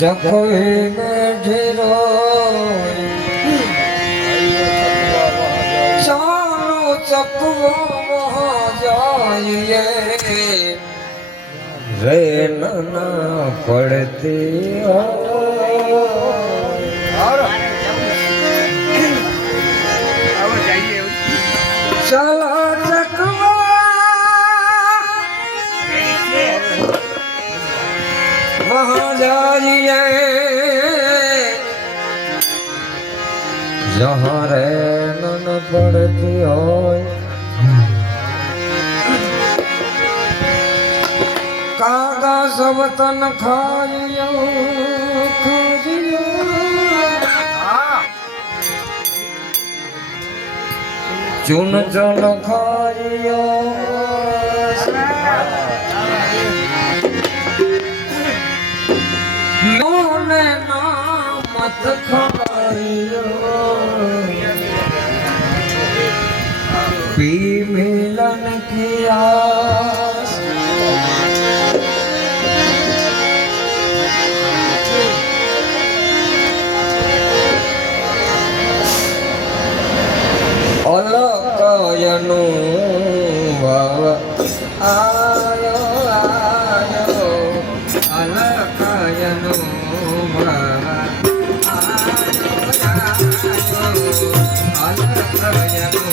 જખોઈ બેઠેરો ચાલો ચકવા જઈએ રે ના પડતી ચાલો वहाँ जाइए जहाँ रहन न पड़ती हो कागा सब तन खाइयो खाइयो चुन चुन खाइयो नोने ना मत खाइयो पी मिलन की आस अलकायनु भाव आयो आयो अलकायनु भाव आयो अलकायनु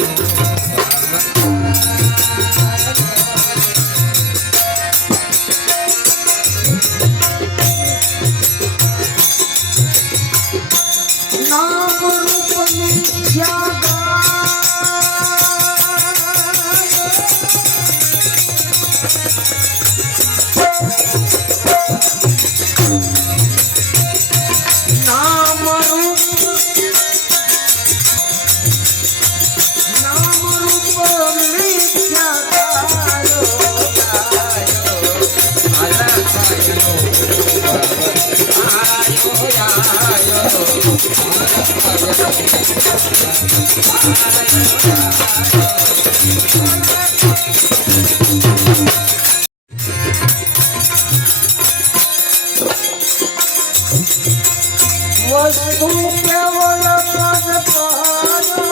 नाम रूप मिथ्यागा वस्तु केवल पद पायो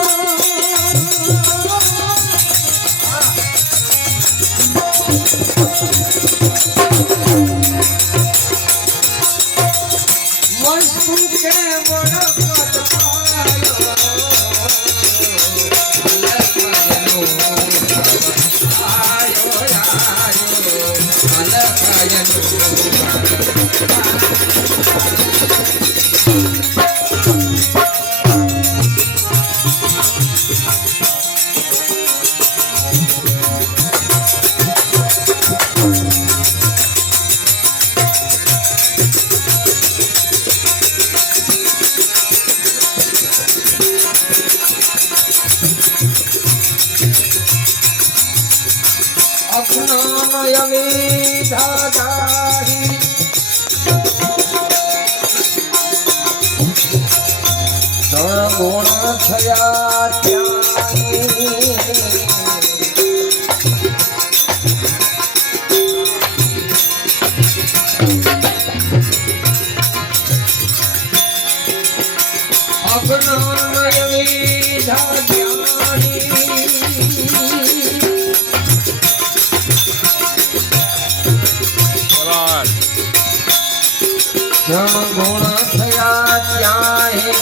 वस्तु केवल पद पायो आयो आयो अलकायनु अज्ञानयविधा जाहि सर्वगुण छया त्यागी अज्ञानयविधा जाहि जन गुण थया त्याहे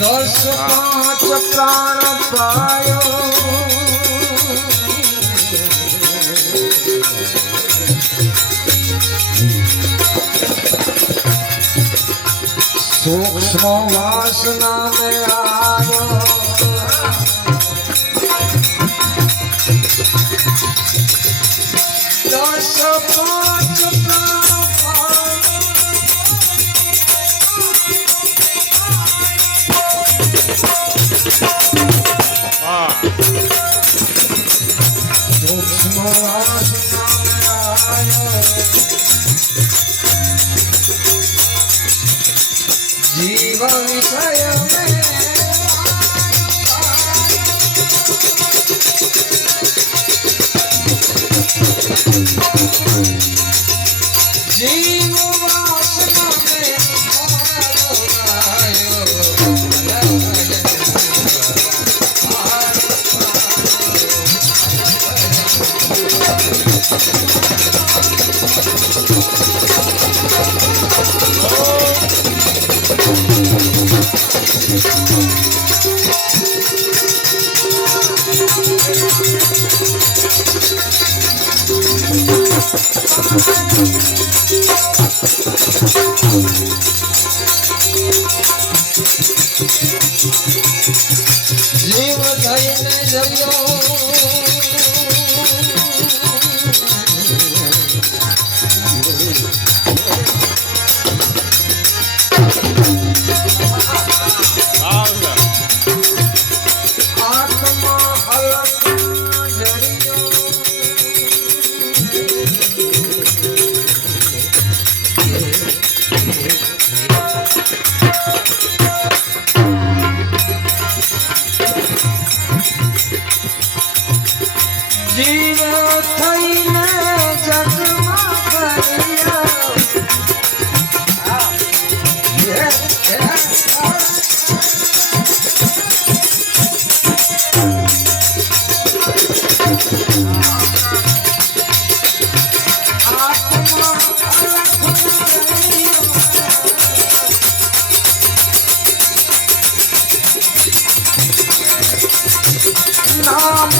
દસ પાંચ પ્રાણ પાયો સૂક્ષ્મ વાસના ને આવ્યો દસ પાંચ પ્રાણ જીવ વિષય જીવ વાસના જીવ થઈને જયો આત્મા હલક જડ્યો જીવ થઈને જગમાં ફર્યા નામ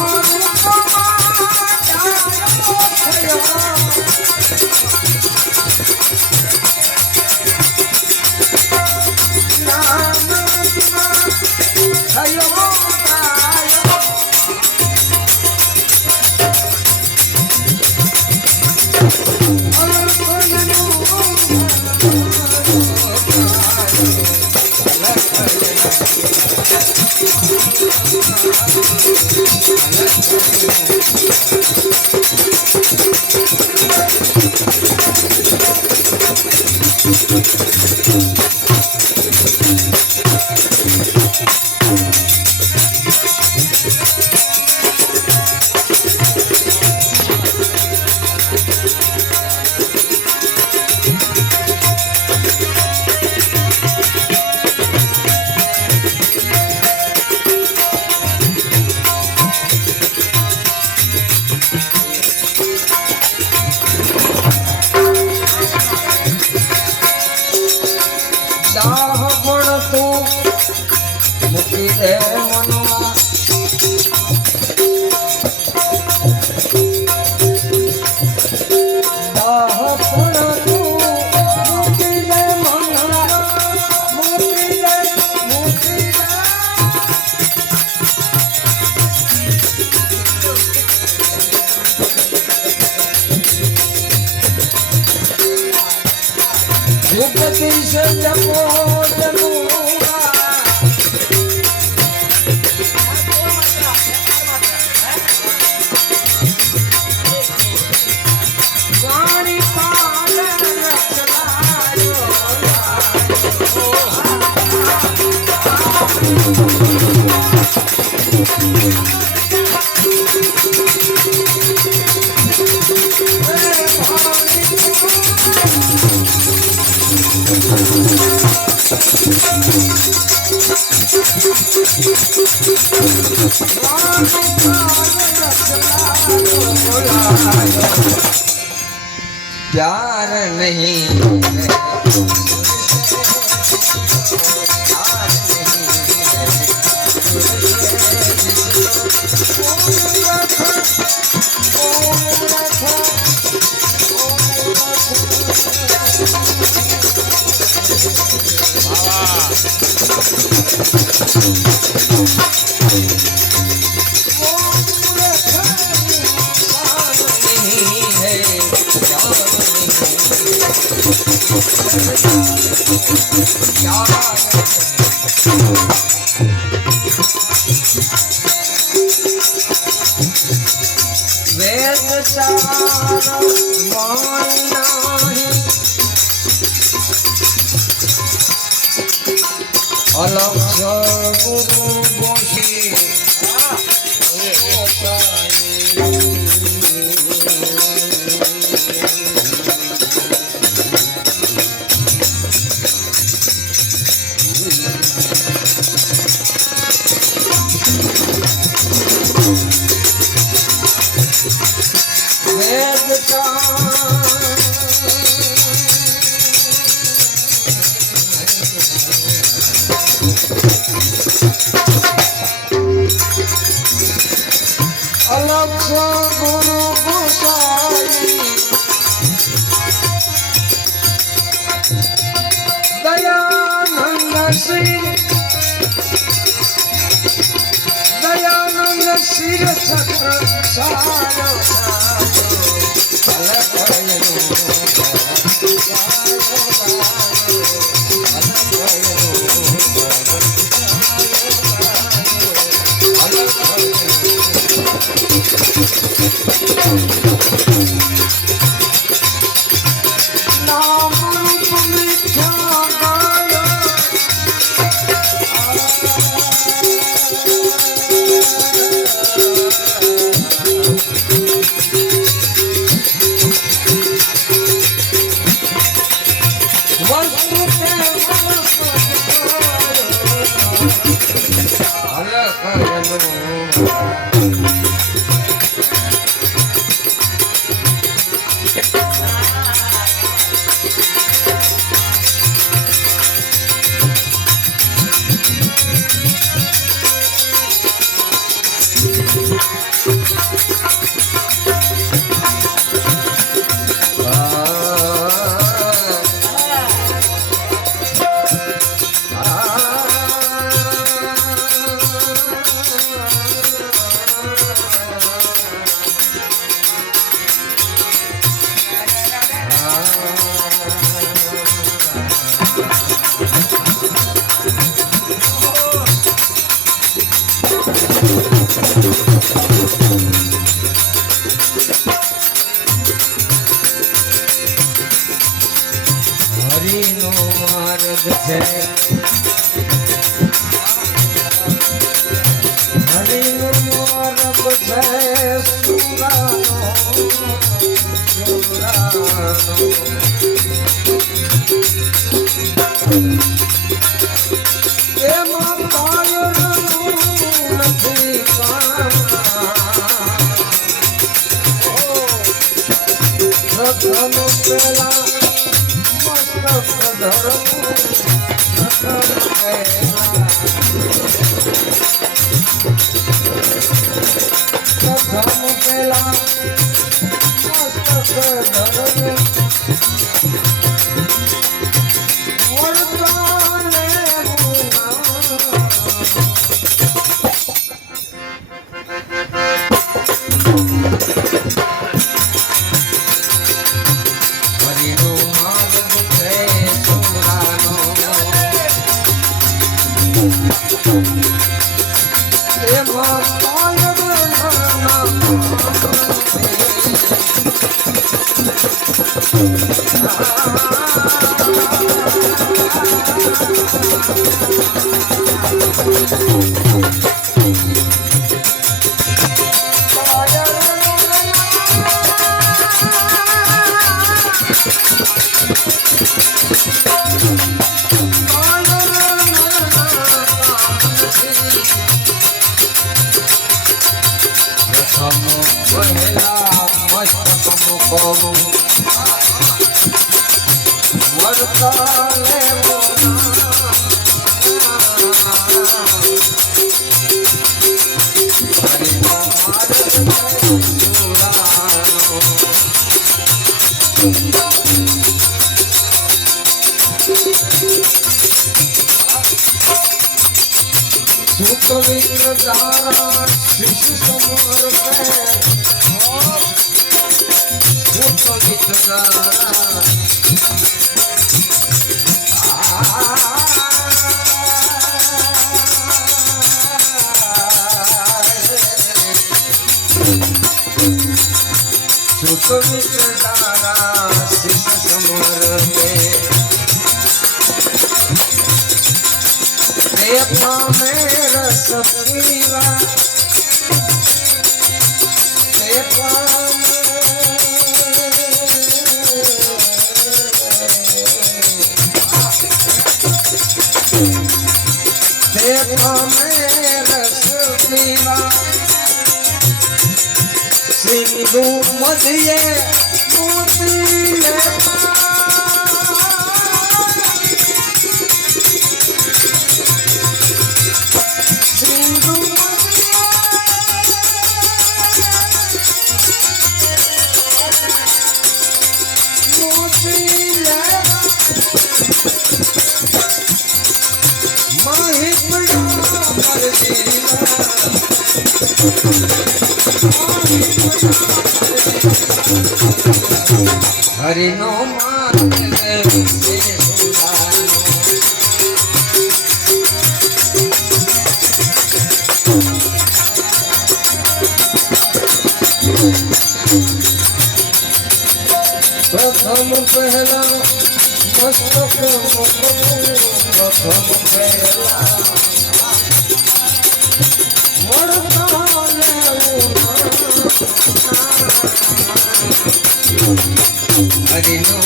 प्यार नहीं वेद सार मानी अलग गुरु गोशी अलग गुरु गोसाई दयानंद सिर छत्र सारो नाम रूप मिथ्या गाया वस्तु के हरि नो मार्ग है हरि नो मार्ग है પવિત્ર તારા શિશુ સમર્પે પવિત્ર તારા પવિત્ર તારા શિશુ સમર્પે पामे रस पीवा पामे रस पीवा सिंधु मध्य मोती हरि नो प्रथम पहला मस्तक प्रथम पहला हरि नो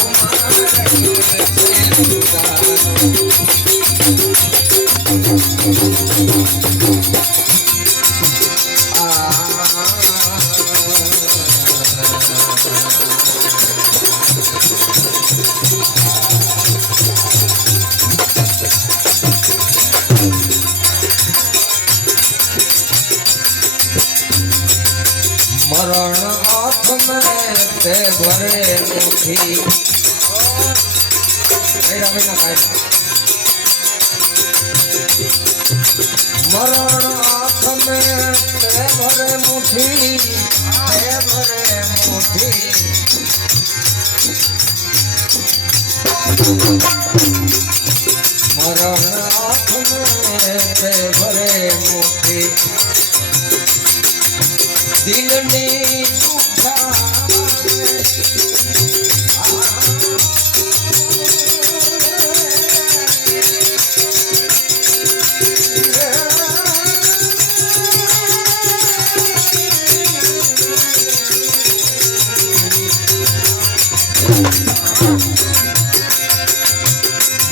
मरण हाथ में ते भरे मुट्ठी मरण हाथ में ते भरे मुट्ठी मरण हाथ में ते भरे मुट्ठी दिल ने टूटा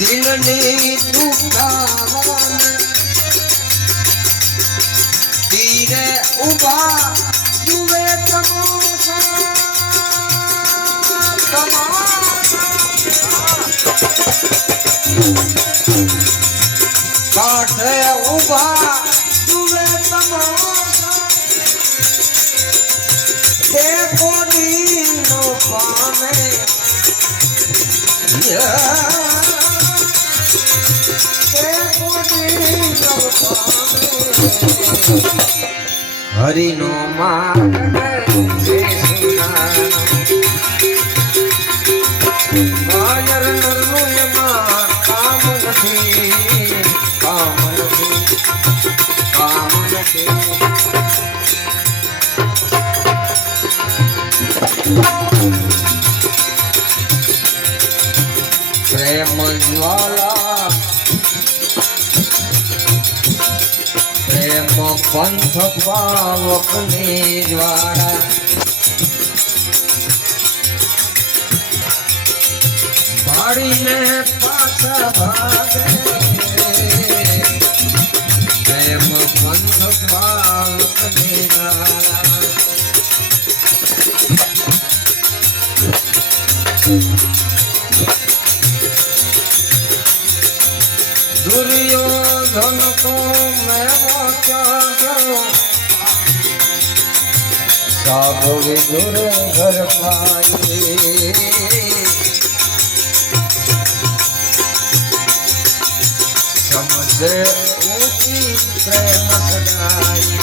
दिल ने टूटा तीरे उबा जुए तमाशा काठे उबा जुए तमाशा देखो दीनो पाने हरि नो मार्ग से कायर निर्मूल काम नहीं प्रेम ज्वाला પંથક પાવકની જ્વાળા ભાડીને પાછા ભાગે પ્રેમ પંથક પાવકની જ્વાળા दुर्योधन को मैं वाचा साधु विदुर घर पाए समझे ऊंची प्रेम सगाई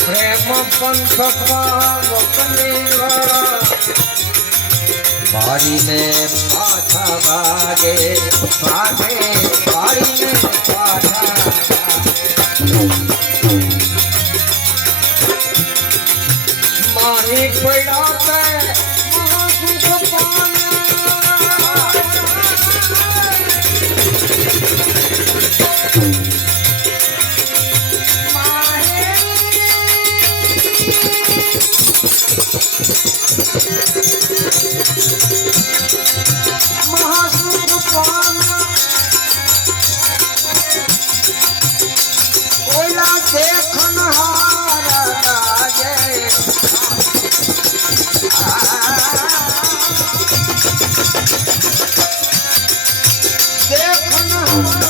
प्रेम पंथ पावकने भारी में पाछा भागे भागे भारी में पाछा माही पड़ा महासुख पाना महासुख पाना ओला देखन हारा राजे देखन हारा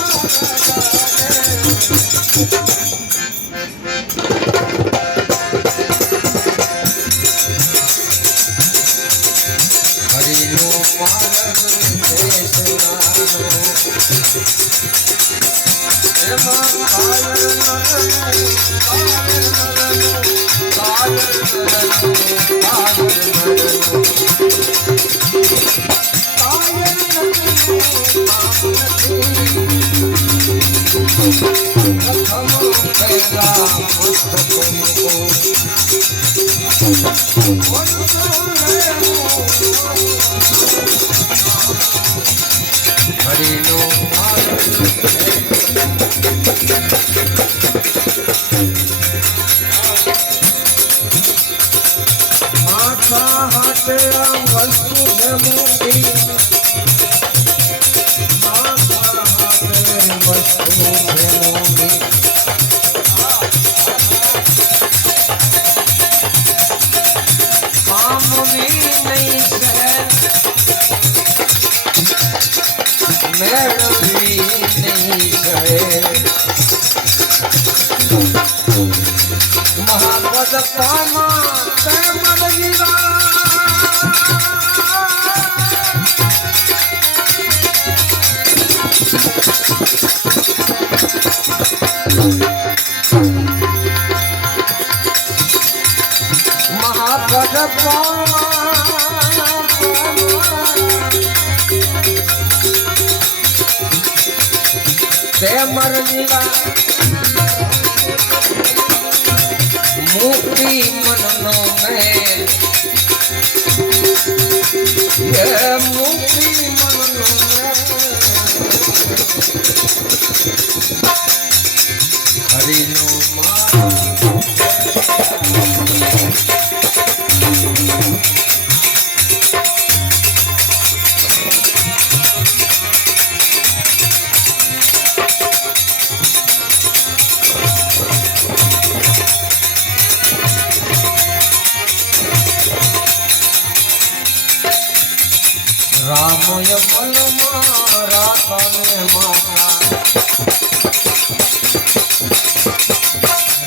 महापद पामा प्रेम जीवा महापद पामा प्रेम जीवा मुक्ति मन नो में ये मुक्ति मन नो में हरि नो रामय मन मारा तने माता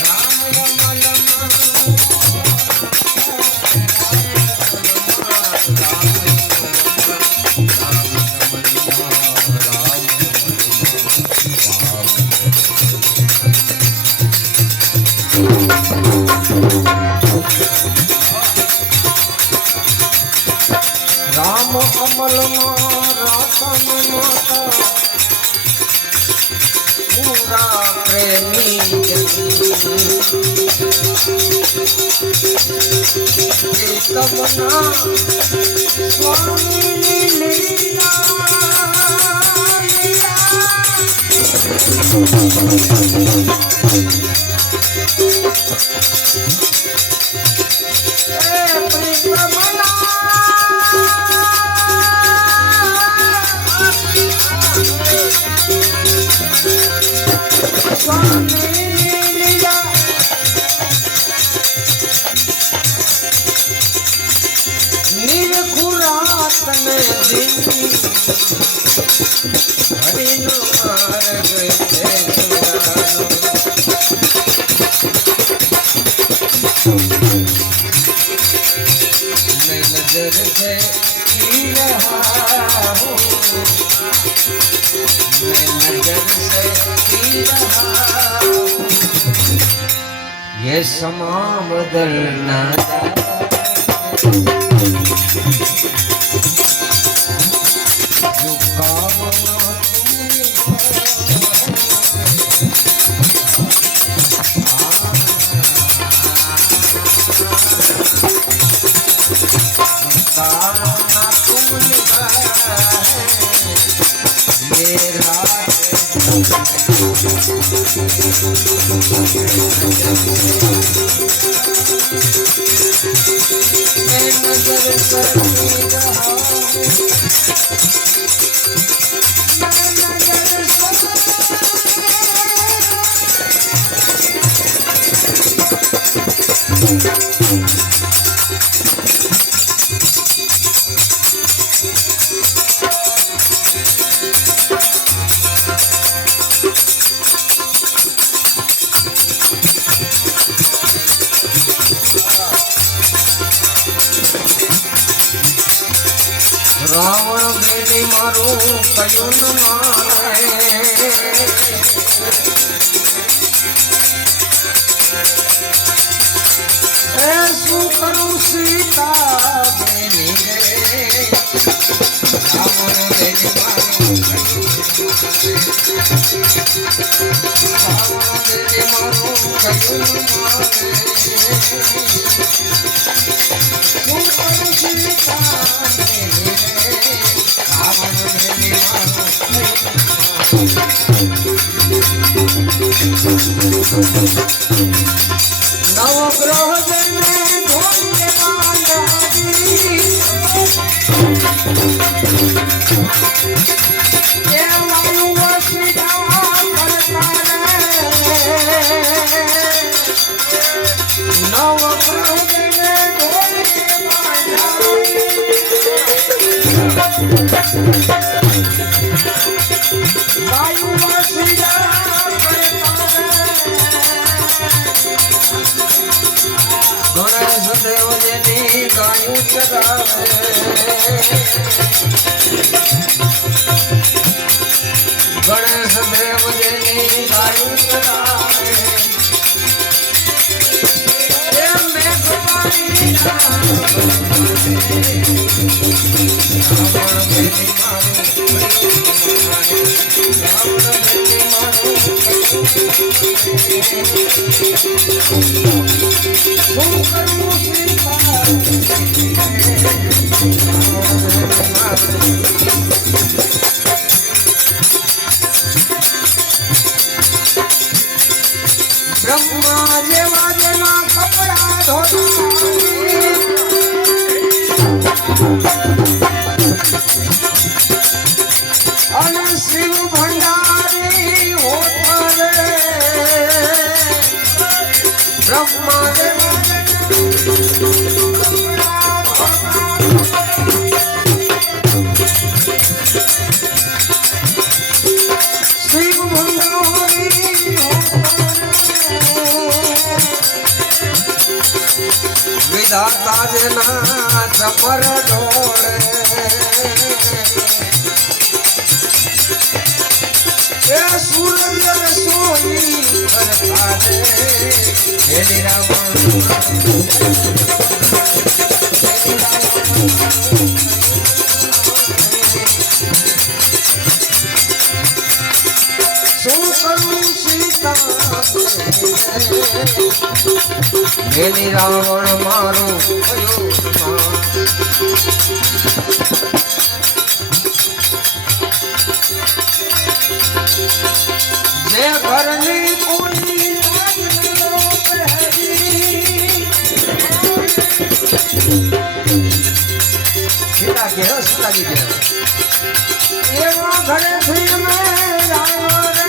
रामय मन राम अमल रातन माता पूरा प्रेमी तमना स्वामी लीला હરિનો માર્ગ છે સુરાનો नजर से पी रहा हूँ मैं नजर से पी रहा हूँ ये समा बदलना जो कामना रावण बेली मारो कयुन मारे ऐसु करू सीता बेली रे रावण बेली मारो रावण बेली मारो कयुन मारे करू सीता बेली नवग्रह जने ढोले बांधारी ये वायु वसिता करता नवग्रह जने ढोले बांधारी वायु वसिता गणेश देव जी गायु चरावे गणेश देव जी गायु चरावे ब्रह्मा जेवा जेना कपड़ा धोता अने शिव भंडारी होता रे ब्रह्मा जेवा शिव भंडारी विधाता जना चपर ढोले सूरज रसोई करता हे रावण सीता मेरी रावण मारो जे घरनी कोई सीता के सीता जी के एवा घरे थी में रावण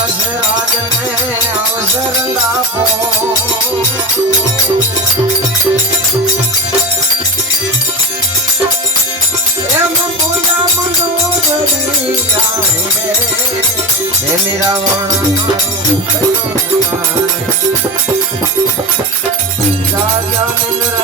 દશરાજને અવસર આપો એમ પૂજા મંદોદરી દેવી રાવણ રાજા ઇન્દ્ર